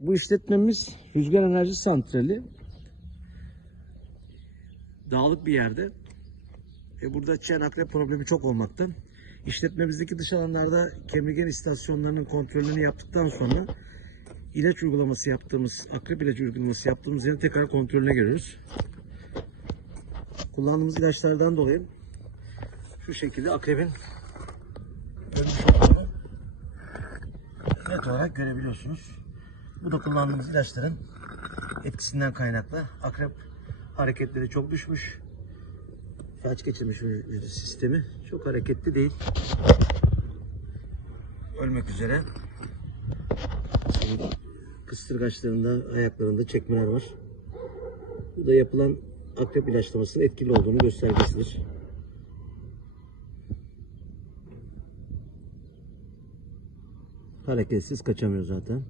Bu işletmemiz rüzgar enerji santrali. Dağlık bir yerde. E burada çiğen akrep problemi çok olmakta. İşletmemizdeki dış alanlarda kemirgen istasyonlarının kontrollerini yaptıktan sonra ilaç uygulaması yaptığımız, akrep ilacı uygulaması yaptığımız yeri tekrar kontrolüne giriyoruz. Kullandığımız ilaçlardan dolayı şu şekilde akrebin net olarak görebiliyorsunuz. Bu da kullandığımız ilaçların etkisinden kaynaklı. Akrep hareketleri çok düşmüş. Felç geçirmiş bir sistemi. Çok hareketli değil. Ölmek üzere. Kıstırgaçlarında, ayaklarında çekmeler var. Bu da yapılan akrep ilaçlamasının etkili olduğunu göstergesidir. Hareketsiz kaçamıyor zaten.